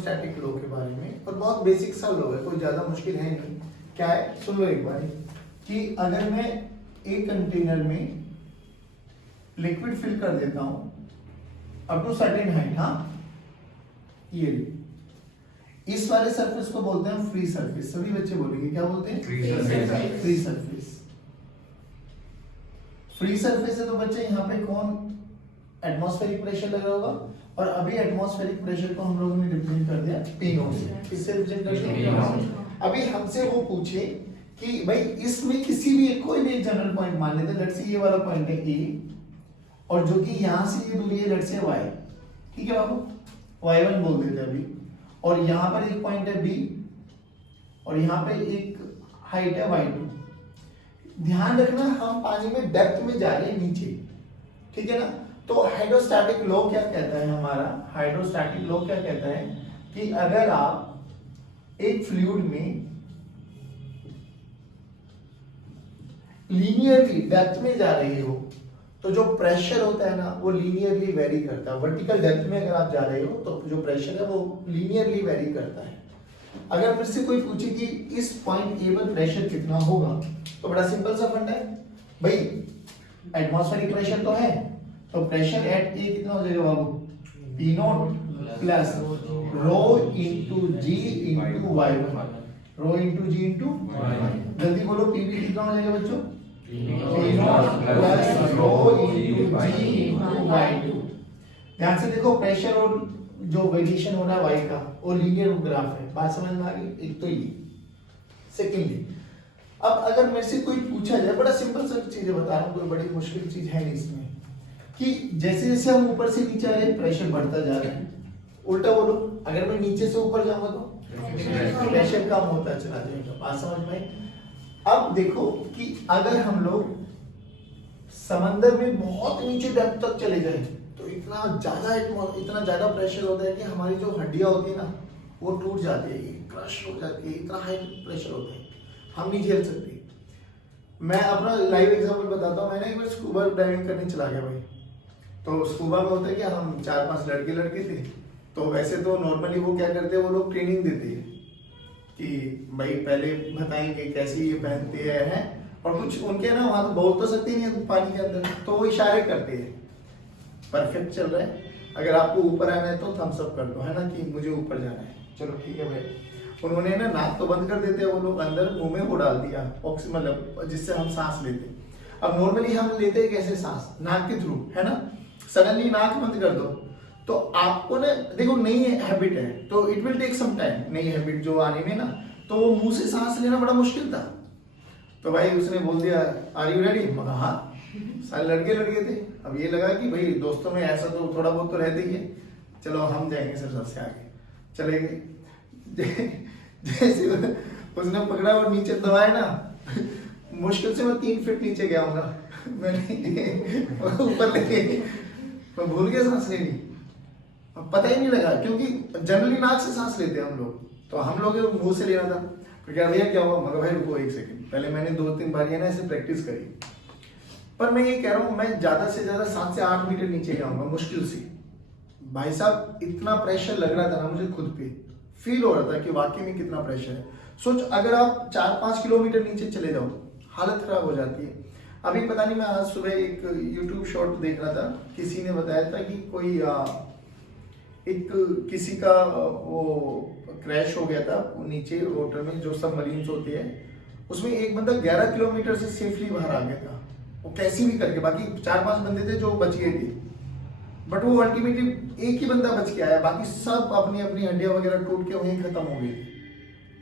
Hydrostatic लो के बारे में, और बहुत बेसिक सा लो है, कोई ज्यादा मुश्किल है नहीं। क्या है सुन लो एक बार, कि अगर मैं एक कंटेनर में लिक्विड फिल कर देता हूं अप टू सर्टेन हाइट, हाँ ये इस वाले सरफेस को बोलते हैं फ्री सरफेस। सभी बच्चे बोलेंगे क्या बोलते हैं? Free surface. Free surface, free surface है तो बच्चे यहाँ पे कौन एटमॉस्फेरिक प्रेशर लगा होगा, और अभी एटमॉस्फेरिक प्रेशर को हम लोगों ने रिप्रेजेंट कर दिया पी नॉट से। किससे रिप्रेजेंट कर दिया? अभी हमसे वो पूछे कि भाई इसमें किसी भी कोई भी एक जनरल पॉइंट मान लेते हैं, लेट्स से ये वाला पॉइंट है ए, और जो कि यहाँ से ये दूरी है लेट्स से y, ठीक है बाबू, y1 बोल देते हैं अभी, और यहाँ पर एक पॉइंट है b, और यहाँ पे एक हाइट है y2। ध्यान रखना हम पानी में डेप्थ में जा रहे हैं नीचे, ठीक है ना। तो हाइड्रोस्टैटिक लॉ क्या कहता है हमारा? हाइड्रोस्टैटिक लॉ क्या कहता है कि अगर आप एक फ्लूइड में लीनियरली डेप्थ में जा रहे हो तो जो प्रेशर होता है ना वो लीनियरली वेरी करता है। वर्टिकल डेप्थ में अगर आप जा रहे हो तो जो प्रेशर है वो लीनियरली वेरी करता है। अगर मुझसे कोई पूछे कि इस पॉइंट ए पर प्रेशर कितना होगा, तो बड़ा सिंपल सा फंडा है भाई, एटमॉस्फेरिक प्रेशर तो है, तो प्रेशर एट ए कितना हो जाएगा बाबू? P not plus rho into G into y1, rho into G into, जल्दी बोलो पी भी कितना हो जाएगा बच्चों? P not plus rho into G into y2। ध्यान से देखो, प्रेशर और जो वेरिएशन हो रहा है y का वो लीनियर ग्राफ है, बात समझ में आ गई? एक तो ये। सेकेंडली, अब अगर मेरे से कोई पूछा जाए, बड़ा सिंपल सा चीजें बता रहा हूँ, कोई बड़ी मुश्किल चीज है नहीं इसमें, कि जैसे जैसे हम ऊपर से नीचे आ रहे हैं प्रेशर बढ़ता जा रहा है, उल्टा बोलो, अगर मैं नीचे से ऊपर जाऊंगा तो प्रेशर कम होता चला जाएगा। बात समझ में? अब देखो कि अगर हम लोग समंदर में बहुत नीचे डेप्थ तक चले जाए तो इतना ज्यादा प्रेशर होता है कि हमारी जो हड्डियां होती है ना वो टूट जाती है, क्रश हो जाती है, इतना हाई प्रेशर होता है, हम नहीं झेल सकते। मैं अपना लाइव एग्जांपल बताता हूँ। मैंने एक बार स्कूबा डाइविंग करने चला गया भाई, तो स्कूबा में होता है कि हम 4-5 लड़के थे, तो वैसे तो नॉर्मली वो क्या करते हैं, वो लोग ट्रेनिंग देते हैं कि भाई पहले बताएंगे कैसे ये पहनते हैं, और कुछ उनके ना वहाँ तो बोल तो सकते नहीं है पानी के अंदर, तो वो इशारे करते हैं परफेक्ट चल रहा है, अगर आपको ऊपर आना है तो थम्स अप कर दो, है ना, कि मुझे ऊपर जाना है, चलो ठीक है भाई। उन्होंने ना नाक तो बंद कर देते हैं वो लोग, अंदर मुंह में वो डाल दिया ऑक्सीजन, मतलब जिससे हम सांस लेते हैं। अब नॉर्मली हम लेते हैं कैसे सांस? नाक के थ्रू, है ना। सडनली नाक बंद कर दो तो आपको ना देखो नई हैबिट है, तो it will take some time, नई हैबिट जो आने में ना, तो वो मुंह से सांस लेना बड़ा मुश्किल था। तो भाई उसने बोल दिया आर यू रेडी? मगर हाँ, सारे लड़के थे। अब ये लगा कि भाई दोस्तों में ऐसा तो थोड़ा बहुत तो रहते ही है, चलो हम जाएंगे सर सबसे आगे, चले गए। जैसे उसने पकड़ा और नीचे दबाया ना, मुश्किल से मैं 3 फीट नीचे गया हूँ, मैंने ऊपर लेके मैं भूल गया सांस लेनी, पता ही नहीं लगा, क्योंकि जनरली नाक से सांस लेते हैं हम लोग, तो हम लोग मुंह से लेना था। फिर क्या भैया क्या हुआ? मगर भाई रुको 1 सेकंड, पहले मैंने 2-3 बार ना ऐसे प्रैक्टिस करी। पर मैं ये कह रहा हूँ, मैं ज्यादा से ज्यादा 7 से 8 मीटर नीचे जाऊंगा मुश्किल से। भाई साहब इतना प्रेशर लग रहा था ना मुझे, खुद पे फील हो रहा था कि वाकई में कितना प्रेशर है। सोच अगर आप 4-5 किलोमीटर नीचे चले जाओ, हालत खराब हो जाती है। अभी पता नहीं, मैं आज सुबह एक YouTube शॉर्ट देख रहा था, किसी ने बताया था कि कोई किसी का वो क्रैश हो गया था नीचे वाटर में, जो सबमरीन्स होती है उसमें एक बंदा 11 किलोमीटर से सेफली बाहर आ गया था, वो कैसी भी करके। बाकी 4-5 बंदे थे जो बच गए थे, बट वो अल्टीमेटली एक ही बंदा बच के आया, बाकी सब अपनी अपनी हड्डियां वगैरह टूट के वहीं खत्म हो गई।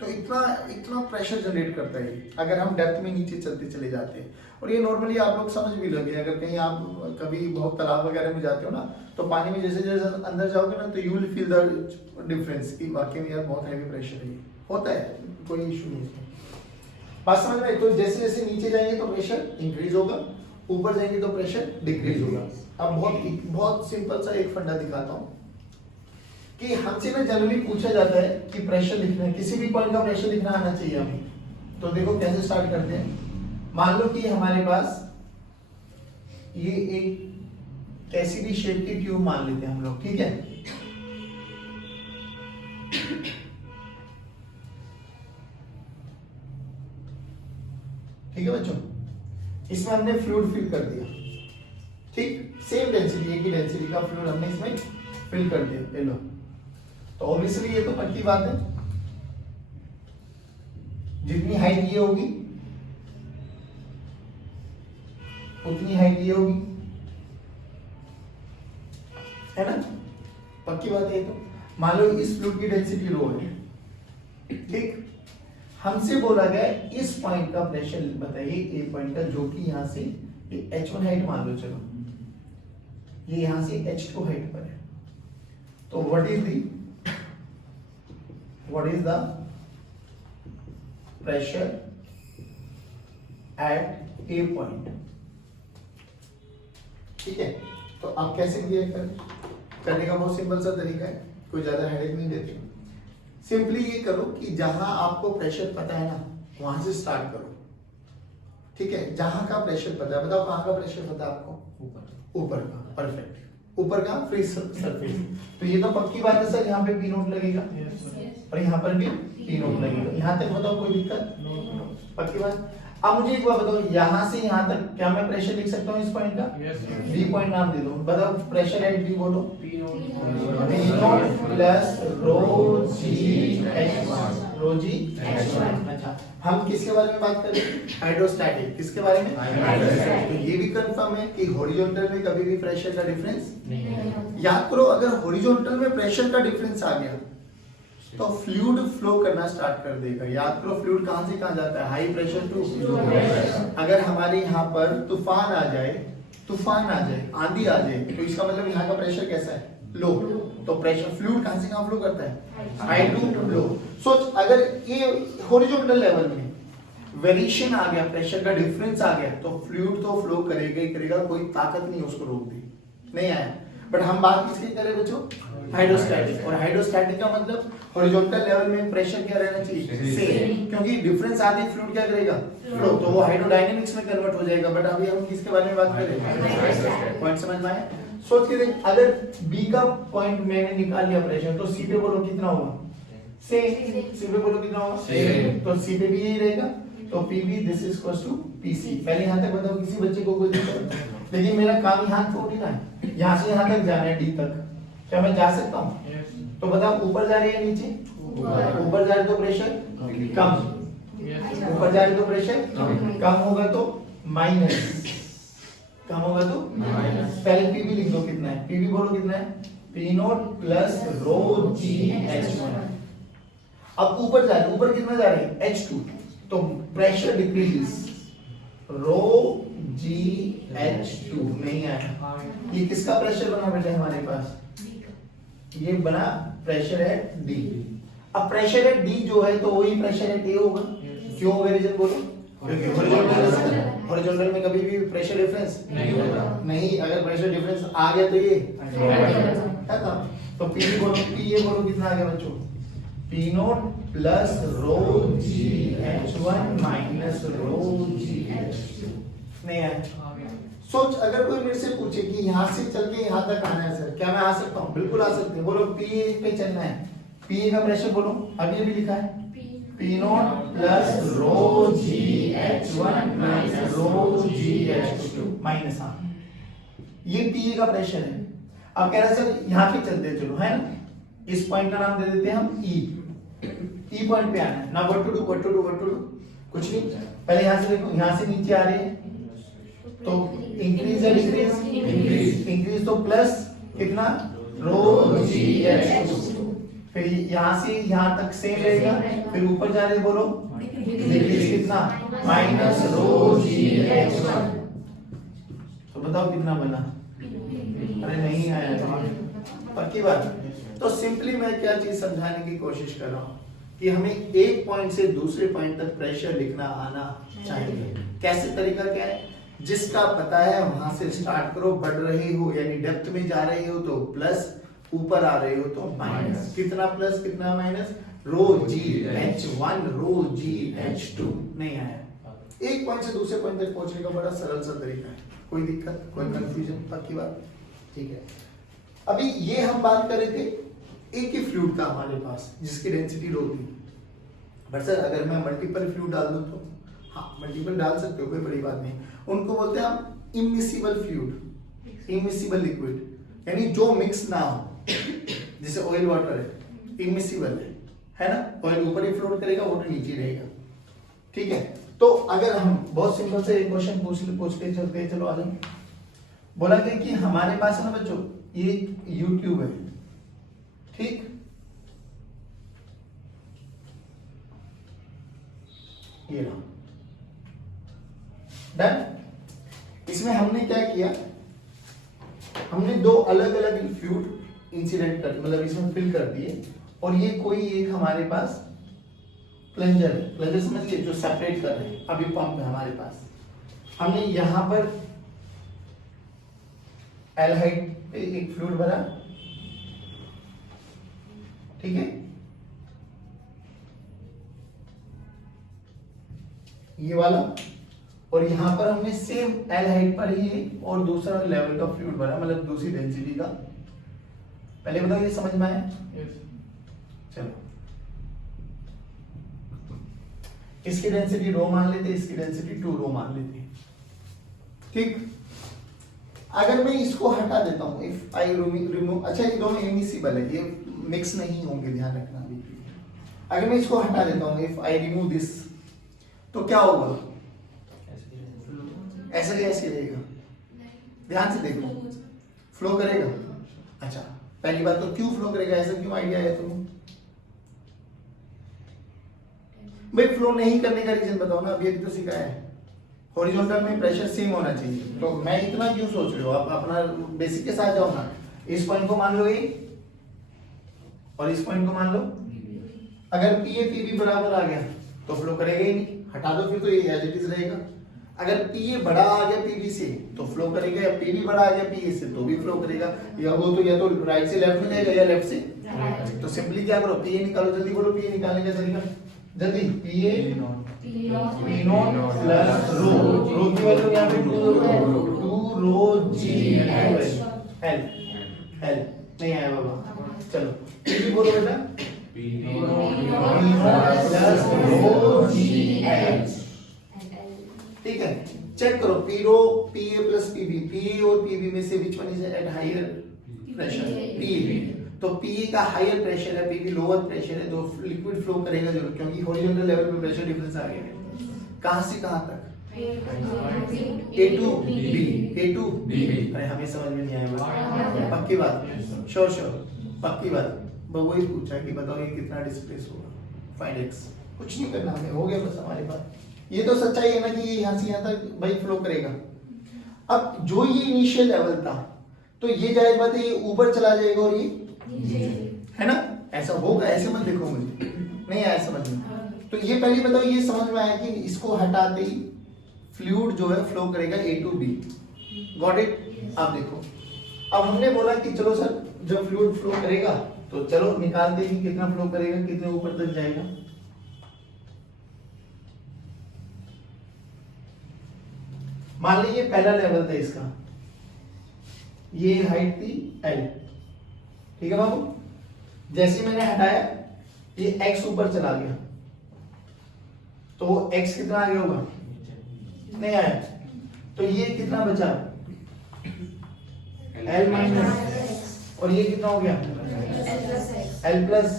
तो इतना प्रेशर जनरेट करता है अगर हम डेप्थ में नीचे चलते चले जाते हैं। और ये नॉर्मली आप लोग समझ भी लगे, अगर कहीं आप कभी बहुत तालाब वगैरह में जाते हो ना, तो पानी में जैसे जैसे अंदर जाओगे ना, तो you will feel the difference कि वाकई में यार बहुत हैवी प्रेशर है, होता है, कोई इशू नहीं है। बात समझ में? तो जैसे जैसे नीचे जाएंगे तो प्रेशर इंक्रीज होगा, ऊपर जाएंगे तो प्रेशर डिक्रीज होगा। अब बहुत सिंपल सा एक फंडा दिखाता हूँ कि हमसे ना जनरली पूछा जाता है कि प्रेशर लिखना है, किसी भी पॉइंट का प्रेशर लिखना आना चाहिए हमें। तो देखो कैसे स्टार्ट करते हैं। मान लो कि हमारे पास ये एक कैसी भी शेप की ट्यूब मान लेते हैं हम लोग, ठीक है। ठीक है बच्चों, इसमें हमने फ्लूइड फिल कर दिया, ठीक, सेम डेंसिटी, एक ही डेंसिटी का फ्लूइड हमने इसमें फिल कर दिया, ये लो। तो ऑब्वियसली ये तो पक्की बात है, जितनी हाइट ये होगी उतनी हाइट ये होगी, है ना, पक्की बात है। तो मान लो इस फ्लूइड की डेंसिटी रो है, ठीक, हमसे बोला गया इस पॉइंट का प्रेशर बताइए, ए पॉइंट का, जो कि यहां से ये H1 हाइट मान लो, चलो ये यहां से H2 हाइट पर है, तो what is the pressure at A point, ठीक है। तो आप कैसे क्लियर करने का बहुत सिंपल सा तरीका है, कोई ज्यादा हेडेक नहीं देते, सिंपली ये करो कि जहां आपको प्रेशर पता है ना वहां से स्टार्ट करो, ठीक है, जहां का प्रेशर पता है, बताओ कहां का प्रेशर पता है आपको, ऊपर का, परफेक्ट, ऊपर का फ्री सरफेस, तो ये तो पक्की बात है सर, यहाँ पे पी नोट लगेगा और यहाँ पर भी पी नोट लगेगा, यहाँ तक बताओ कोई दिक्कत, पक्की बात। अब मुझे एक बात बताओ, यहाँ से यहाँ तक क्या मैं प्रेशर लिख सकता हूँ इस पॉइंट का, बी पॉइंट नाम दे दो, बताओ प्रेशर एट बी बोलो, P note plus rho g H1, रो जी H1। अच्छा, हम किसके बारे में बात कर रहे हैं, हाइड्रोस्टैटिक, किसके बारे में, हाइड्रोस्टैटिक। तो ये भी कंफर्म है कि हॉरिजॉन्टल में कभी भी प्रेशर का डिफरेंस नहीं, याद करो अगर हॉरिजॉन्टल में प्रेशर का डिफरेंस आ गया तो फ्लूइड फ्लो करना स्टार्ट कर देगा, याद करो फ्लूइड कहां से कहां जाता है, हाई प्रेशर टू, अगर हमारे यहाँ पर तूफान आ जाए, आंधी आ जाए, तो इसका मतलब यहाँ का प्रेशर कैसा है, लो, तो प्रेशर फ्लूइड कहां से कहां फ्लो करता है, हाई टू लो। सोच अगर ये हॉरिजॉन्टल लेवल में वेरिएशन आ गया, प्रेशर का डिफरेंस आ गया, तो फ्लूइड तो फ्लो करेगा ही करेगा, कोई ताकत नहीं उसको रोक दी, नहीं आया। बट हम बात किसकी कर रहे हैं बच्चों, हाइड्रोस्टैटिक, और हाइड्रोस्टैटिक का मतलब हॉरिजॉन्टल लेवल में प्रेशर क्या रहना चाहिए, सेम, क्योंकि डिफरेंस आते ही फ्लूइड क्या करेगा, फ्लो, तो वो हाइड्रोडायनामिक्स में कन्वर्ट हो जाएगा। बट अभी हम किसके बारे में बात कर रहे हैं, पॉइंट समझ में आया। सोच के देख, अगर बी का पॉइंट मैंने निकाल लिया प्रेशर, तो सी पे बोलो कितना होगा, सेम, सी पे बोलो कितना होगा, सेम, तो सी पे भी यही रहेगा, तो PB this is equals to PC. पहले यहां तक बताओ किसी बच्चे को कोई दिक्कत, लेकिन मेरा काम यहां थोड़ी ना है, यहां से यहां तक जाना है डी तक, क्या मैं जा सकता हूं, तो बताओ ऊपर जा रही है नीचे, ऊपर जा रही तो प्रेशर कम, ऊपर जा रही तो प्रेशर कम होगा तो माइनस, कम होगा तो माइनस। पहले पीबी लिख दो, कितना है पीबी बोलो कितना है, P not plus rho g H1। अब ऊपर जा रही, ऊपर कितना जा रही है H2, तो प्रेशर डिक्रीजेस, रो जी H2 नहीं आया, ये किसका प्रेशर बना बेटा हमारे पास, ये बना प्रेशर एट डी। अब प्रेशर एट डी जो है तो वही प्रेशर एट ए होगा, क्यों होगा रीजन बोलो, हॉरिजॉन्टल में कभी भी प्रेशर डिफरेंस नहीं होगा, नहीं, अगर प्रेशर डिफरेंस आ गया तो ये है ना, तो पी बोलो, पी ये बोलो कितना आ गया बच्चों, P not plus rho g H1 minus rho g H2 नहीं है। सोच अगर कोई मेरे से पूछे कि यहाँ से चल के यहाँ तक आना है सर, क्या मैं आ सकता हूँ, बिल्कुल आ सकते हैं, बोलो पी पे चलना है, पी का प्रेशर बोलो, अभी भी लिखा है P not plus rho g H1 minus rho g H2 minus, हाँ ये पी का प्रेशर है। अब कह रहे सर यहाँ पे चलते हैं, चलो है ना, इस पॉइंट का नाम दे देते हैं हम ई पॉइंट पे आना है ना, व्हाट टू डू कुछ नहीं, पहले यहाँ से देखो, यहाँ से नीचे आ रहे हैं तो इंक्रीज या डिक्रीज, इंक्रीज तो प्लस कितना रो जी H2, फिर यहाँ से यहाँ तक सेम रहेगा, फिर ऊपर जा रहे बोलो डिक्रीज कितना, माइनस रो जी H1, तो बताओ कितना बना, अरे नहीं आया, पक्की बात। तो सिंपली मैं क्या चीज समझाने की कोशिश कर रहा हूँ कि हमें एक पॉइंट से दूसरे पॉइंट तक प्रेशर लिखना आना चाहिए। कैसे तरीका क्या है, जिसका पता है वहां से स्टार्ट करो, बढ़ रहे हो यानी डेप्थ में जा रहे हो तो प्लस, ऊपर आ रहे हो तो माइनस, कितना प्लस कितना माइनस, रो जी H1 रो जी H2 नहीं आया। एक पॉइंट से दूसरे पॉइंट तक पहुंचने का बड़ा सरल सा तरीका है, कोई दिक्कत कोई कंफ्यूजन, पक्की बात, ठीक है। अभी ये हम बात कर रहे थे एक ही फ्लूइड का हमारे पास जिसकी डेंसिटी रो थी, बट सर अगर मैं मल्टीपल फ्लूइड डाल दूं तो, हाँ मल्टीपल डाल सकते हो, कोई बड़ी बात नहीं। उनको बोलते हैं हम इमिसिबल फ्लूइड, इमिसिबल लिक्विड, यानी जो मिक्स ना हो, जैसे ऑयल वाटर है इमिसिबल है ना, ऑयल ऊपर ही फ्लोट करेगा, वाटर नीचे रहेगा, ठीक है। तो अगर हम बहुत सिंपल से एक क्वेश्चन पूछ के चलते हैं, चलो आ जाओ। बोला गया कि हमारे पास है ना बच्चों ये यूट्यूब है, ठीक, ये रहा डन। इसमें हमने क्या किया, हमने दो अलग अलग फ्लूइड इंसिडेंट कर, मतलब इसमें फिल कर दिए, और ये कोई एक हमारे पास प्लंजर है, प्लंजर समझिए जो सेपरेट कर रहे हैं, अभी पंप है हमारे पास, हमने यहां पर एल्हाइड एक फ्लूइड भरा, ठीक है, ये वाला, और यहां पर हमने सेम एल्हाइड पर ही और दूसरा लेवल का फ्लूइड भरा, मतलब दूसरी डेंसिटी का। पहले बताओ ये समझ में आया? चलो इसकी डेंसिटी रो मान लेते, इसकी डेंसिटी 2 रो मान लेते, ठीक। अगर मैं इसको हटा देता हूं, इफ आई रिमूव, अच्छा ये दोनों इमिसिबल है, ये मिक्स नहीं होंगे, ध्यान रखना अभी। अगर मैं इसको हटा देता हूं, इफ आई रिमूव दिस, तो क्या होगा? ऐसा कैसे रहेगा? ध्यान से देखो, फ्लो करेगा। अच्छा पहली बात तो क्यों फ्लो करेगा, ऐसा क्यों आइडिया है तुम्हें? भाई फ्लो नहीं करने का रीजन बताओ ना, अभी तो सिखाया है, हॉरिजॉन्टल में प्रेशर सेम होना चाहिए, तो मैं इतना क्यों सोच रहे हो? आप अपना बेसिक के साथ जाओ ना, इस पॉइंट को मान लो ए और इस पॉइंट को मान लो, अगर पी ए पी बी बराबर आ गया तो फ्लो करेगा ही नहीं, हटा दो फिर तो ये एज इट इज रहेगा। अगर पी ए बड़ा आ गया पी बी से तो फ्लो करेगा, या पी बी बड़ा आ गया पी ए से तो भी फ्लो करेगा, या वो तो या तो राइट से लेफ्ट में जाएगा या लेफ्ट से, तो सिंपली क्या करो, पी ए निकालो, जल्दी बोलो पी ए निकालने का तरीका, जल्दी। P A P not plus rho, rho की वैल्यू यहां पे 2 रो जी एल एल नहीं आया बाबा, चलो पी बी बोलो बेटा, P not plus rho g L, ठीक है। चेक करो P rho, P A plus P B, P A और पी बी में से which one is at higher pressure? P A, तो पी ए का हायर प्रेशर है, पी बी लोअर प्रेशर है, तो लिक्विड फ्लो करेगा जरूर, क्योंकि हॉरिजॉन्टल लेवल पे प्रेशर डिफरेंस आ गया है। कहां से कहां तक? A to B, A to B. अरे हमें समझ में नहीं आया, पक्की बात, श्योर श्योर पक्की बात। वही पूछा कि बताओ ये कितना डिस्प्लेस होगा, फाइंड एक्स, कुछ नहीं करना हमें, हो गया बस हमारे पास। ये तो सच्चाई है ना कि ये यहाँ से यहाँ तक भाई फ्लो करेगा। अब जो ये इनिशियल लेवल था, तो ये जाहिर बात है ये ऊपर चला जाएगा और ये है ना, ऐसा होगा, ऐसे मत देखो, मुझे नहीं आया समझ में। तो ये पहले बताओ, ये समझ में आया कि इसको हटाते ही फ्लूइड जो है फ्लो करेगा ए टू बी, गॉट इट। अब देखो, अब हमने बोला कि चलो सर जब फ्लूइड फ्लो करेगा तो चलो निकालते ही कितना फ्लो करेगा, कितने ऊपर तक जाएगा। मान लीजिए पहला लेवल था इसका, ये हाइट थी एल, ठीक है बाबू। जैसे मैंने हटाया ये x ऊपर चला गया, तो x कितना आ गया होगा? नहीं आया, तो ये कितना बचा? l माइनस, और ये कितना हो गया? l प्लस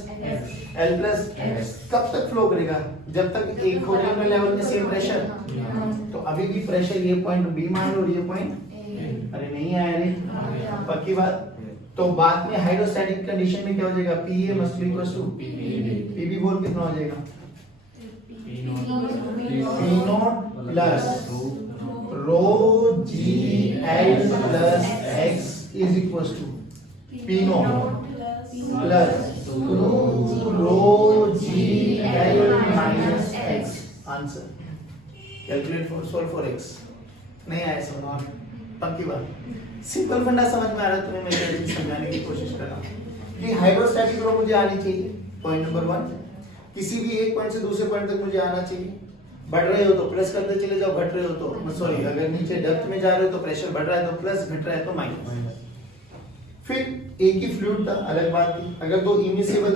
कब तक फ्लो करेगा? जब तक एक हॉरिजॉन्टल लेवल में सेम प्रेशर, तो अभी भी प्रेशर ये पॉइंट बी मान लो और ये पॉइंट, अरे नहीं आया रे, पक्की बात। तो बाद में हाइड्रोस्टैटिक कंडीशन में क्या हो जाएगा? P A must be equal to P B बोल कितना हो जाएगा? P not plus rho g L plus X is equal to P not plus rho g L minus X. Answer calculate for solve for X. नहीं आया समझ, पक्की बात। Simple फंडा समझ में आ रहा है तुम्हें, मैं जल्दी समझाने की कोशिश कर रहा हूँ कि हाइड्रोस्टैटिक रो मुझे आनी चाहिए, पॉइंट नंबर 1। किसी भी एक पॉइंट से दूसरे पॉइंट तक मुझे आना चाहिए। बढ़ रहे हो तो प्लस करते चले जाओ, घट रहे हो तो सॉरी, अगर नीचे डेप्थ में जा रहे हो तो प्रेशर बढ़ रहा है तो प्लस, घट रहा है तो माइनस। फिर एक ही फ्लूइड था, अलग बात थी। अगर दो इमिसिबल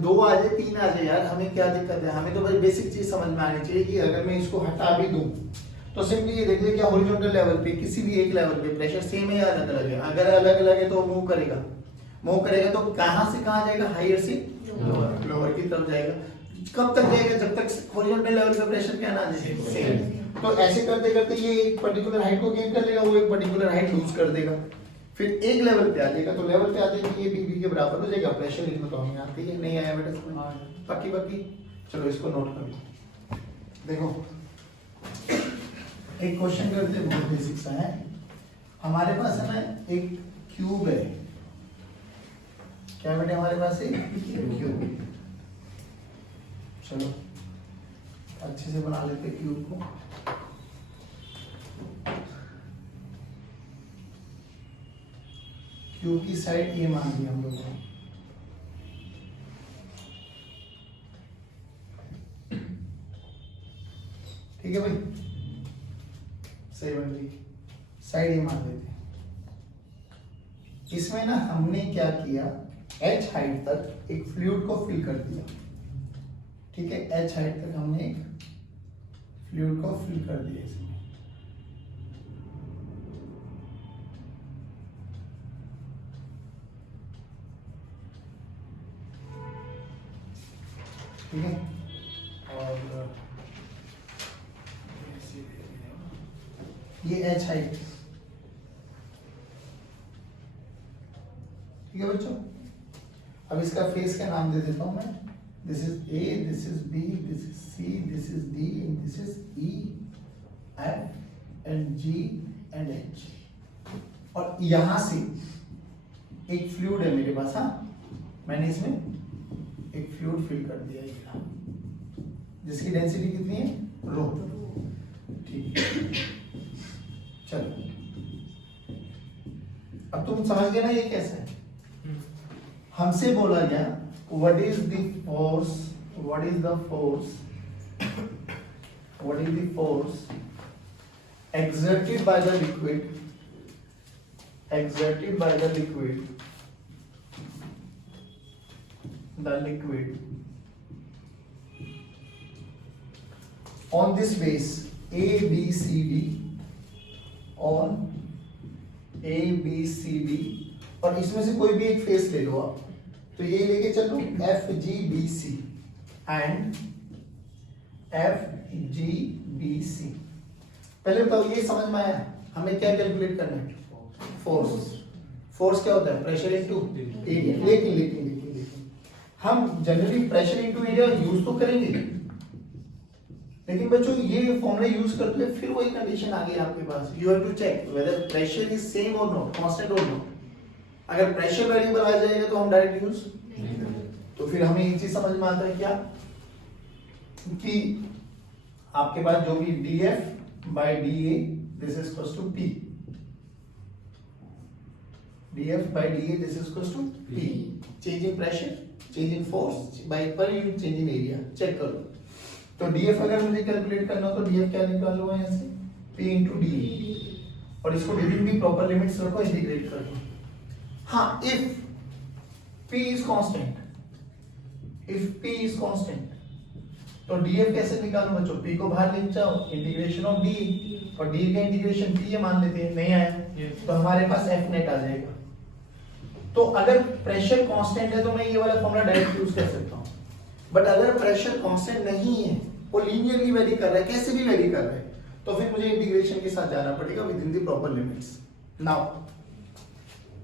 दो आ जाए, तीन आ जाए, यार हमें क्या दिक्कत है? हमें तो बस बेसिक चीज समझ में आनी चाहिए कि अगर मैं इसको हटा भी दूं तो सिंपली ये देख ले क्या हॉरिजॉन्टल लेवल पे किसी भी एक लेवल पे प्रेशर सेम है या अलग अलग है? अगर अलग अलग है तो मूव करेगा तो कहां से कहां जाएगा? हायर से लोअर की तरफ जाएगा। कब तक जाएगा? जब तक हॉरिजॉन्टल लेवल पे प्रेशर क्या ना आ जाए, सेम। तो ऐसे करते करते ये एक पर्टिकुलर हाइट को गेन कर लेगा, वो एक पर्टिकुलर हाइट लूज कर देगा, फिर एक लेवल पे आ जाएगा। तो लेवल पे आते ही ये बी के बराबर हो जाएगा। प्रेशर इसमें तो हमें आती है, नहीं आया बेटा समझ? बाकी चलो इसको नोट कर लो। देखो एक क्वेश्चन करते हैं, बहुत बेसिक सा है। हमारे पास है ना एक क्यूब है, क्या बेटे हमारे पास है क्यूब। चलो अच्छे से बना लेते हैं क्यूब को। क्यूब की साइड ये मान ली हम लोगों ने, ठीक है भाई, सही बन गई। साइड ये मान लेते हैं। इसमें ना हमने क्या किया, h हाइट तक एक फ्लूइड को फिल कर दिया, ठीक है। h हाइट तक हमने एक फ्लूइड को फिल कर दिया इसमें, ठीक है। और ये h हाइट, ठीक है बच्चों। अब इसका फेस का नाम दे देता हूं मैं। This is A, this is B, this is C, this is D and this is E, F and G and H. और यहां से एक फ्लूइड है मेरे पास, हाँ, मैंने इसमें एक फ्लूइड फिल कर दिया है, जिसकी डेंसिटी कितनी है? रो, ठीक है। चलो अब तुम समझ गए ना ये कैसे है। हमसे बोला गया what is the force, what is the force exerted by the liquid on this base A B C D, on A B C D, और इसमें से कोई भी एक फेस ले लो आप, तो ये लेके चलो F G B C and F G B C। पहले बताओ ये समझ में आया हमें क्या कैलकुलेट करना है? फोर्स क्या होता है? Pressure into area. लेकिन हम generally pressure into area use तो करेंगे, लेकिन बच्चों ये फॉर्मूला यूज करते हुए फिर वही कंडीशन आ गई आपके पास। You have to check whether pressure is same और नॉट, कांस्टेंट और नॉट। अगर प्रेशर वेरिएबल आ जाएगा तो हम डायरेक्ट यूज नहीं करेंगे। तो फिर हमें एक चीज समझ में आता है क्या, कि आपके पास जो भी dF by dA this is equals to P, dF by dA this is equals to P, change in pressure, change in force by per unit change in area। Check करो तो dF अगर मुझे कैलकुलेट करना हो तो dF क्या निकाल लूंगा यहाँ से? P into dA, और इसको विदिन दी प्रॉपर लिमिट्स रखो, इंटीग्रेट कर दो। हाँ, if P is constant, तो dF कैसे निकालूं बच्चों? P को बाहर ले जाओ, इंटीग्रेशन ऑफ d, और d का इंटीग्रेशन P ये मान लेते हैं, नहीं आया तो हमारे पास F नेट आ जाएगा। तो अगर प्रेशर कांस्टेंट है तो मैं ये वाला फॉर्मूला डायरेक्ट यूज कर सकता हूं, बट अगर प्रेशर कांस्टेंट नहीं है, वो लीनियरली वेरी कर रहा है, कैसे भी वेरी कर रहा है, तो फिर मुझे इंटीग्रेशन के साथ जाना पड़ेगा with in the proper limits. Now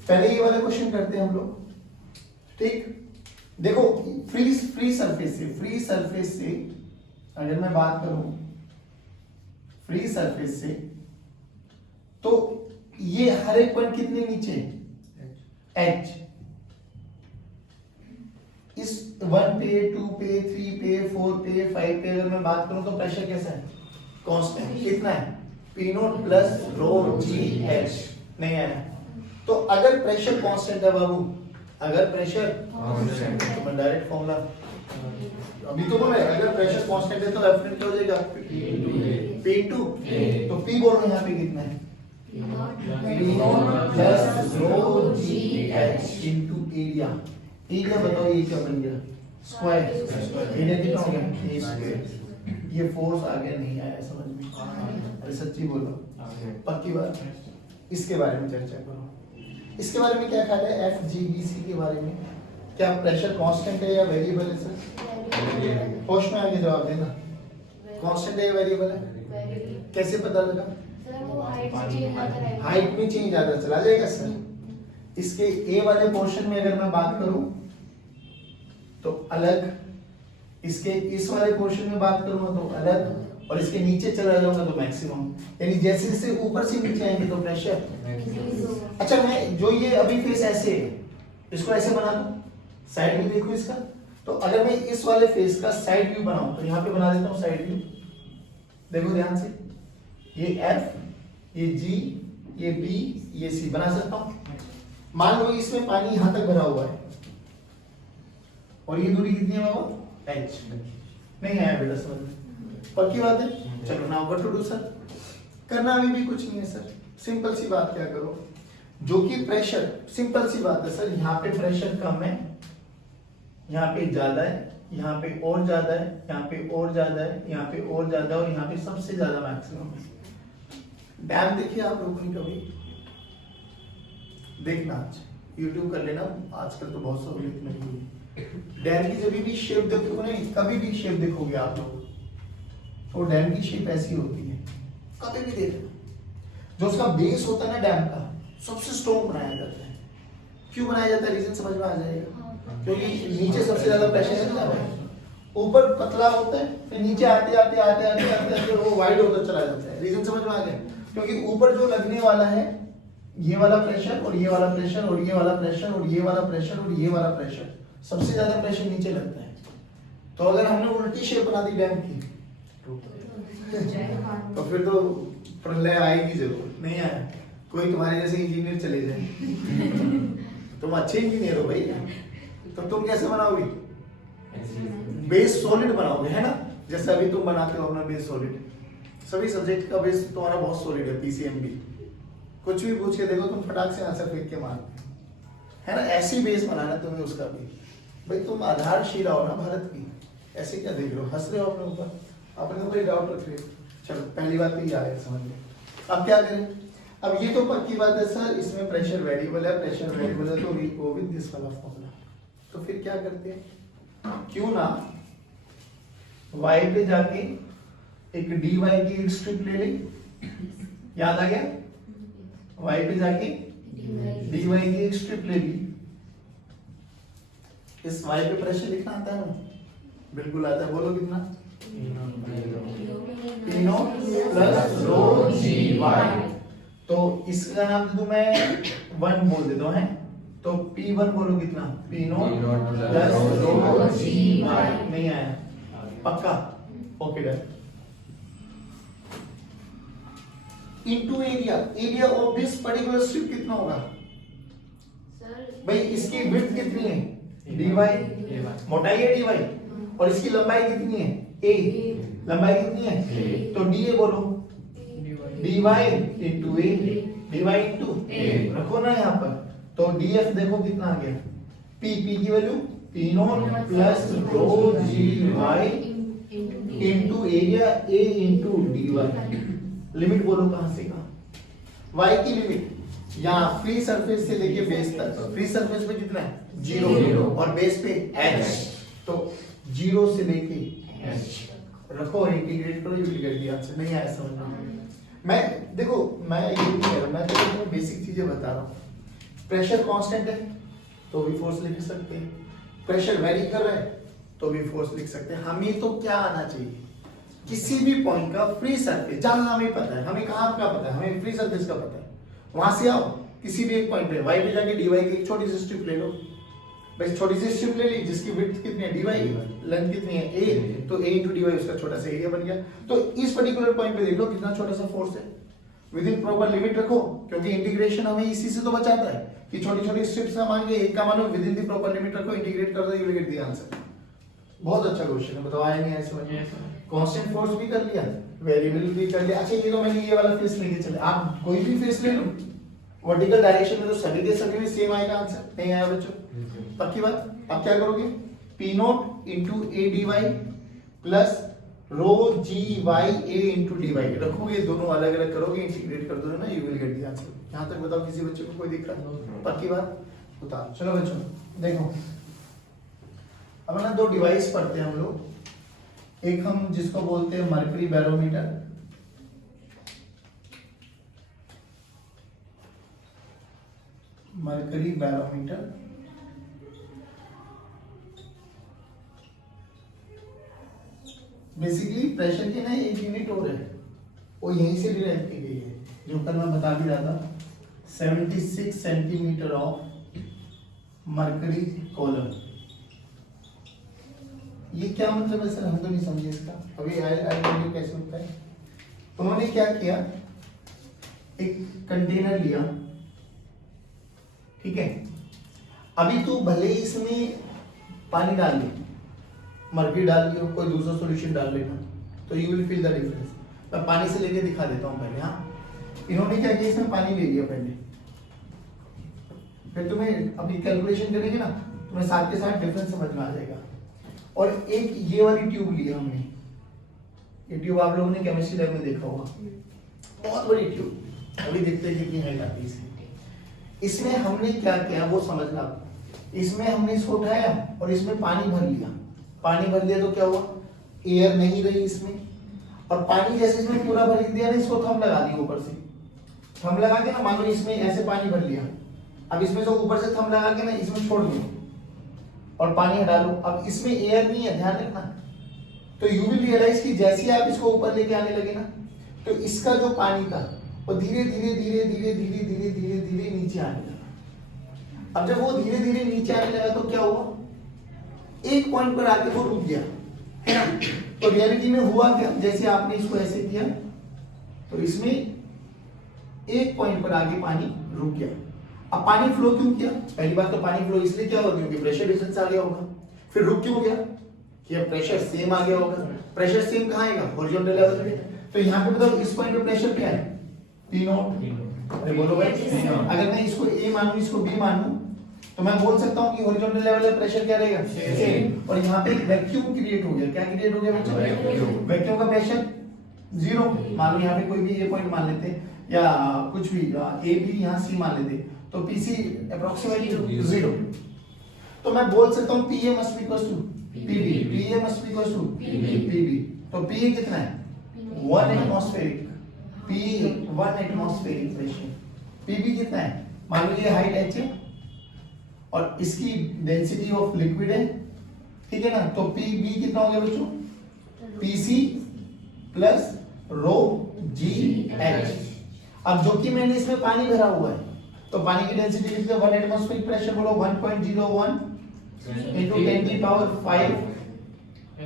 पहले ये वाला क्वेश्चन करते हैं हम लोग, ठीक। देखो फ्री सरफेस से अगर मैं बात करूं, फ्री सरफेस से, तो ये हर एक पॉइंट कितने नीचे H, इस 1 पे 2 पे 3 पे 4 पे 5 पे अगर मैं बात करूं तो प्रेशर कैसा है? कांस्टेंट। कितना है? P not plus rho ji H, नहीं आया। तो अगर प्रेशर कांस्टेंट है बाबू, अगर प्रेशर तो मैं डायरेक्ट फॉर्मूला अभी तो बोला है, अगर प्रेशर कांस्टेंट है तो F नेट क्या हो जाएगा? P into A, तो P बोलो यहाँ पे कितना है? P not plus rho ji H into area. Area बताओ ये क्या बन गया? स्क्वायर। एरिया कितना हो गया? ए स्क्वायर। ये फोर्स आगे नहीं आया समझ में? अरे सच्ची बोलो, पक्की बात। इसके बारे में चर्चा करो। इसके बारे में क्या ख्याल है? एफ जी बी सी के बारे में क्या प्रेशर कांस्टेंट है या वेरिएबल है सर? होश में आगे जवाब देना। कांस्टेंट है या वेरिएबल है? कैसे पता लगा? हाइट में चेंज ज्यादा चला जाएगा सर। इसके ए वाले पोर्शन में अगर मैं बात करूं तो अलग, इसके इस वाले पोर्शन में बात करूंगा तो अलग, और इसके नीचे चला जाऊंगा तो मैक्सिमम। यानी जैसे जैसे ऊपर से नीचे आएंगे तो प्रेशर। अच्छा मैं जो ये अभी फेस ऐसे है, इसको ऐसे बना दूं, साइड व्यू देखो इसका। तो अगर मैं इस वाले फेस का साइड व्यू बनाऊं तो यहां पे बना देता हूं साइड व्यू। देखो ध्यान से, ये एफ, ये जी, ये बी, ये सी बना सकता हूं। मान लो इसमें पानी यहां तक भरा हुआ है और ये दूरी कितनी है बाबा? एच। नहीं आया बेटा समझ में? पक्की बात है? चलो now what to do sir? करना अभी भी कुछ नहीं है सर, सिंपल सी बात क्या करो, जो कि प्रेशर, सिंपल सी बात है सर, यहाँ पे प्रेशर कम है, यहाँ पे ज्यादा है, यहाँ पे और ज्यादा है, यहाँ पे और ज्यादा है, यहाँ पे और ज्यादा है, और यहाँ पे सबसे ज्यादा मैक्सिमम है। डैम देखिए आप लोगों ने कभी? देखना आज यूट्यूब कर लेना, आजकल तो बहुत सहूलियत मिली हुई है। डैम की जब भी शेप देखोगे नहीं, कभी भी शेप देखोगे आप लोग तो डैम की शेप ऐसी होती है, कभी भी देखना। जो उसका बेस होता है ना डैम का, सबसे स्ट्रॉन्ग बनाया जाता है। क्यों बनाया जाता है? रीजन समझ में आ जाएगा। क्योंकि नीचे सबसे ज्यादा प्रेशर चलता है, ऊपर पतला होता है, फिर नीचे आते आते आते आते आते आते वो वाइड होता चला जाता है। रीजन समझ में आ गया? क्योंकि ऊपर जो लगने वाला है, ये वाला प्रेशर और ये वाला प्रेशर और ये वाला प्रेशर और ये वाला प्रेशर और ये वाला प्रेशर, सबसे ज्यादा प्रेशर नीचे लगता है। तो अगर हमने उल्टी शेप बना दी डैम की तो फिर तो प्रलय आएगी जरूर। नहीं आया? कोई तुम्हारे जैसे इंजीनियर चले जाए तुम अच्छे इंजीनियर हो भाई, तो तुम कैसे बनाओगे? बेस सॉलिड बनाओगे, है ना? जैसे अभी तुम बनाते हो अपना बेस सॉलिड। सभी सब्जेक्ट का बेस तुम्हारा बहुत सॉलिड है, पीसीएमबी। कुछ भी पूछ के देखो तुम फटाक से आंसर फेंक के मारते है ना? ऐसी बेस बनाना तुम्हें उसका भी। भाई तुम आधारशिला हो ना भारत की, ऐसे क्या देख रहे हो? हंस रहे हो अपने ऊपर, अपने ऊपर डाउट रख रहे हो। चलो पहली बात तो ये आ गया समझ में। अब क्या करें? अब ये तो पक्की बात है सर, इसमें प्रेशर वेरिएबल है, प्रेशर वेरिएबल है तो वी गो विद दिस वाला फॉर्मूला। तो फिर क्या करते हैं, क्यों ना y पे जाके एक dy की एक स्ट्रिप ले लें। याद आ गया? y पे जाके dy की एक स्ट्रिप ले ली। इस y पे प्रेशर लिखना आता है ना? बिल्कुल आता है। बोलो कितना? P not plus rho g y. तो इसका नाम दे दूं मैं 1 बोल देता हूं, है तो P1 बोलो कितना? P not plus rho g y. नहीं आया? पक्का? Okay done. Into area, area of this particular strip कितना होगा भाई? इसकी विड्थ कितनी है? dy, मोटाई है dy, और इसकी लंबाई कितनी है? a, लंबाई कितनी है? तो dA बोलो, dy into a, dy into a रखो ना यहाँ पर। तो df देखो कितना आ गया? p की value p not plus rho g y into area a into dy। Limit बोलो कहां से कहां? y की लिमिट यहाँ फ्री सरफेस से लेके बेस तक। फ्री सरफेस पे कितना है? 0 और बेस पे h। तो 0 से लेके h रखो और इंटीग्रेट करो, यूटिलिटी दिया आंसर। नहीं आया समझ में? मैं देखो मैं ये नहीं कह रहा, मैं तो बेसिक चीजें बता रहा हूँ। प्रेशर कांस्टेंट है तो भी फोर्स लिख सकते हैं, प्रेशर वेरी कर रहा है तो भी फोर्स लिख सकते हैं। हमें तो क्या आना चाहिए? किसी भी पॉइंट का फ्री सरफेस, जहां हमें पता है, हमें कहां का पता है, हमें फ्री सरफेस का पता है, वहां से आओ किसी भी एक पॉइंट पे y पे जाके dy की एक छोटी सी स्ट्रिप ले लो। बस छोटी सी स्ट्रिप ले ली जिसकी विड्थ कितनी है? dy, लेंथ कितनी है? a, तो a into dy उसका छोटा सा एरिया बन गया। तो इस पर्टिकुलर पॉइंट पे देख लो कितना छोटा सा फोर्स है। विद इन प्रॉपर लिमिट रखो, क्योंकि इंटीग्रेशन हमें इसी से तो बचाता है कि छोटी छोटी स्ट्रिप्स का मान के एक का मान with in the proper limit रखो, इंटीग्रेट कर दो, you will get the answer. बहुत अच्छा क्वेश्चन है, बताओ आया नहीं आया समझ में? कांस्टेंट फोर्स भी कर लिया, वेरिएबल भी कर लिया। अच्छा ये तो मैंने ये वाला फेस लेके चले, आप कोई भी फेस ले लो वर्टिकल डायरेक्शन में तो सभी के सभी में सेम आएगा आंसर, नहीं आया बच्चों? पक्की बात। अब क्या करोगे, P not into A D Y plus rho g y A into D Y रखोगे, दोनों अलग अलग करोगे, इंटीग्रेट कर दोगे ना, you will get the answer. यहाँ तक बताओ किसी बच्चे को कोई दिक्कत? पक्की बात। उतार। चलो बच्चों देखो, अब ना दो डिवाइस पढ़ते हैं हम लोग, एक हम जिसको बोलते हैं mercury barometer, mercury barometer, basically pressure की ना एक यूनिट और है, वो यहीं से डिराइव की गई है, जो कल मैं बता भी रहा था, 76 सेंटीमीटर ऑफ मर्करी कॉलम। ये क्या मतलब है सर, हम तो नहीं समझे इसका, अभी आई कैसे होता है। उन्होंने क्या किया, एक कंटेनर लिया, ठीक है, अभी तो भले ही इसमें पानी डाल ले, मर्करी डाल लियो, कोई दूसरा सॉल्यूशन डाल लेना, तो you will feel the difference. मैं पानी से लेके दिखा देता हूँ पहले। हाँ, इन्होंने क्या किया, इसमें पानी ले लिया पहले, फिर तुम्हें अभी कैलकुलेशन करेंगे ना, तुम्हें साथ के साथ डिफरेंस समझ में आ जाएगा। और एक ये वाली ट्यूब लिया हमने, ये ट्यूब आप लोगों ने केमिस्ट्री लैब में देखा होगा, बहुत बड़ी ट्यूब, अभी देखते हैं कितनी हाइट आती है इसकी। इसमें हमने क्या किया वो समझना, इसमें हमने इसको उठाया और इसमें पानी भर लिया, पानी भर लिया तो क्या हुआ, एयर नहीं रही इसमें, और पानी जैसे इसमें पूरा भर दिया ना, इसको थंब लगा दी ऊपर से, थंब लगा के ना, मान लो इसमें ऐसे पानी भर लिया, अब इसमें से ऊपर से थंब लगा के ना इसमें छोड़ दो और पानी हटा लो, अब इसमें एयर नहीं है, ध्यान रखना। तो यू विल रियलाइज कि जैसे आप इसको ऊपर लेके आने लगे ना, तो इसका जो पानी था वो धीरे धीरे धीरे धीरे धीरे धीरे धीरे धीरे नीचे आने लगा। अब जब वो धीरे धीरे नीचे आने लगा तो क्या हुआ, एक पॉइंट पर आके वो रुक गया, है ना। तो रियलिटी में हुआ क्या, जैसे आपने इसको ऐसे किया तो इसमें एक पॉइंट पर आके पानी रुक गया। अब पानी फ्लो क्यों किया, पहली बात तो पानी फ्लो इसलिए क्या होगा क्योंकि प्रेशर डिफरेंस आ गया होगा। फिर रुक क्यों गया, कि अब प्रेशर सेम आ गया होगा। प्रेशर सेम कहाँ आएगा, हॉरिजॉन्टल लेवल पे। तो यहाँ पे बताओ इस पॉइंट पे प्रेशर क्या है, P नॉट। अरे बोलो भाई, अगर मैं इसको A मानूं इसको B मानूं तो मैं बोल सकता हूँ कि हॉरिजॉन्टल लेवल पे प्रेशर क्या रहेगा, सेम। और यहाँ पे एक वैक्यूम क्रिएट हो गया, क्या क्रिएट हो गया बच्चों, वैक्यूम का प्रेशर जीरो। मान लो यहाँ पे कोई भी ए पॉइंट मान लेते या कुछ भी ए बी यहाँ सी मान लेते, तो पीसी अप्रोक्सीमेटली जीरो। तो मैं बोल सकता हूँ PA must be equal to PB, PA must be equal to PB. तो पीए कितना है, 1 atmospheric, P 1 atmospheric pressure. PB कितना है, मान लो ये हाइट h है और इसकी डेंसिटी ऑफ लिक्विड है, ठीक है ना। तो पीबी कितना हो गया बच्चों, पीसी प्लस रो जी एच। अब जो कि मैंने इसमें पानी भरा हुआ है, तो पानी की डेंसिटी कितनी है, 1 एटमॉस्फेरिक प्रेशर बोलो 1.01 into 10 की पावर 5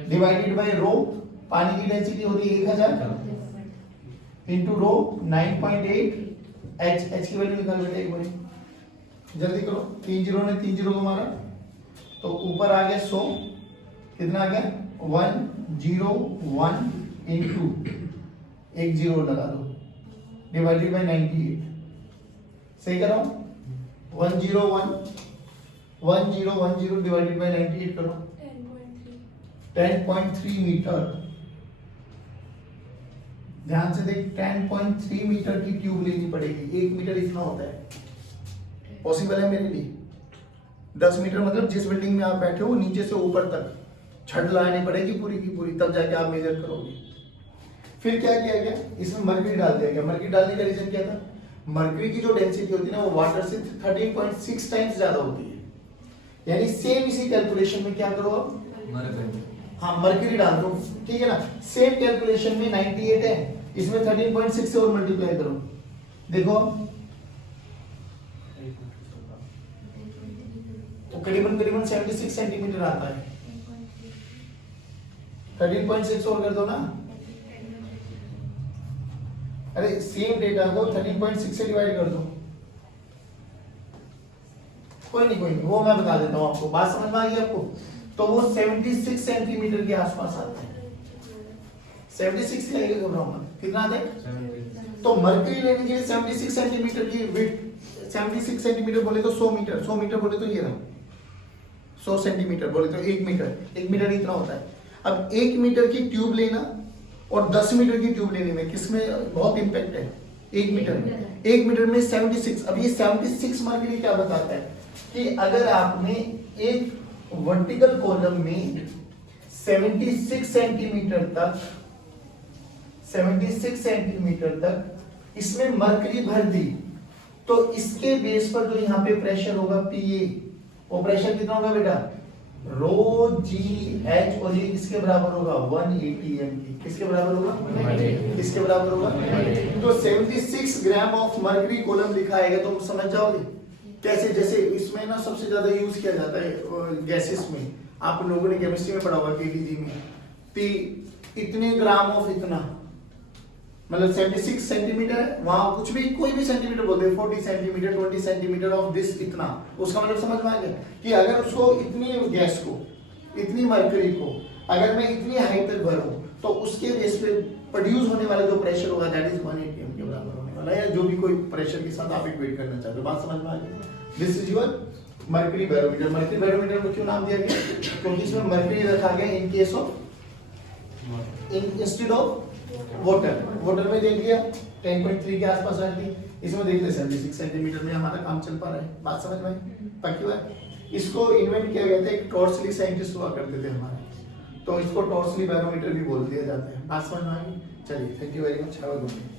डिवाइडेड बाय रो। पानी की डेंसिटी होती है 1000 into रो 9.8 h की वैल्यू निकाल बेटा एक बार जल्दी करो। 3 जीरो ने 3 जीरो को मारा तो ऊपर आ गया 100, कितना आ गया 101 into एक जीरो लगा दो डिवाइडेड बाय 98। सही कर रहा हूं, 1010 डिवाइडेड बाय 98 करो, 10.3 मीटर। ध्यान से देख, 10.3 मीटर की ट्यूब लेनी पड़ेगी, 1 मीटर इतना होता है, पॉसिबल है मेरे लिए। 10 मीटर मतलब जिस बिल्डिंग में आप बैठे हो नीचे से ऊपर तक छड़ लानी पड़ेगी पूरी की पूरी, तब जाके आप मेजर करोगे। फिर क्या किया गया, इसमें मर्क्यूरी डाल दिया गया। मर्क्यूरी डालने का रीजन क्या था, मर्क्यूरी की जो डेंसिटी होती है ना वो वाटर से 13.6 टाइम्स ज्यादा होती है, यानी सेम इसी कैलकुलेशन में क्या करो आप, हाँ मर्क्यूरी डाल दो, ठीक है ना। सेम कैलकुलेशन में 98 है, इसमें 13.6 से और मल्टीप्लाई करो, देखो तो करीबन 76 सेंटीमीटर आता है। 13.6 और कर दो ना, अरे सेम डेटा को 13.6 से डिवाइड कर दो। कोई नहीं वो मैं बता देता हूँ आपको, बात समझ में आ गई आपको। तो वो 76 सेंटीमीटर के आसपास आता है। 76 लगेगा घबराओ मत, कितना आता है? तो मरकरी लेने के लिए 76 सेंटीमीटर की विड्थ, 76 सेंटीमीटर बोले तो 100 मीटर, 100 मीटर बोले तो ये रहा, 100 सेंटीमीटर बोले तो 1 मीटर, 1 मीटर इतना होता है। अब 1 मीटर की ट्यूब लेना और 10 मीटर की ट्यूब लेने में किसमें बहुत इंपैक्ट है? 1 मीटर में। 1 मीटर में 76। अब ये 76 मरकरी क्या बताता है कि अगर आपने एक वर्टिकल कॉलम में 76 सेंटीमीटर तक इसमें मरकरी भर दी, तो इसके बेस पर जो यहाँ पे प्रेशर होगा पीए, वो प्रेशर कितना होगा बेटा? रो जी एच, और ये किसके बराबर होगा? 180 MPa। किसके बराबर होगा? किसके बराबर होगा? तो 76 ग्राम ऑफ मरकरी कॉलम लिखा है, तुम समझ जाओगे कैसे? जैसे इसमें ना सबसे ज्यादा यूज किया जाता है गैसेस में, आप लोगों ने केमिस्ट्री में पढ़ा होगा केटीजी में, इतने ग्राम ऑफ इतना, मतलब 76 सेंटीमीटर है, वहां कुछ भी कोई भी सेंटीमीटर बोलते हैं, 40 सेंटीमीटर, 20 सेंटीमीटर ऑफ दिस इतना, उसका मतलब समझ में आ गया कि अगर उसको इतनी गैस को, इतनी मरकरी को अगर मैं इतनी हाइट तक भरूं, तो उसके बेस पे प्रोड्यूस होने वाला जो प्रेशर होगा दैट इज 180 के बराबर होने वाला है, या जो भी कोई प्रेशर के साथ आप इक्वेट करना चाहते हो। बात समझ में आ गई? This is your mercury barometer. Mercury barometer को क्यों नाम दिया गया? क्योंकि इसमें मरकरी रखा गया in case of instead of water में देख लिया 10.3 के आसपास रख दी, इसमें देख ले 76 सेंटीमीटर में हमारा काम चल पा रहा है। बात समझ में आई? पक्की बात। इसको इन्वेंट किया गया था, एक टॉर्सली साइंटिस्ट हुआ करते थे हमारे, तो इसको टॉर्सली बैरोमीटर भी बोल दिया जाता है। बात समझ में आ गई? चलिए, thank you very much, have a good day.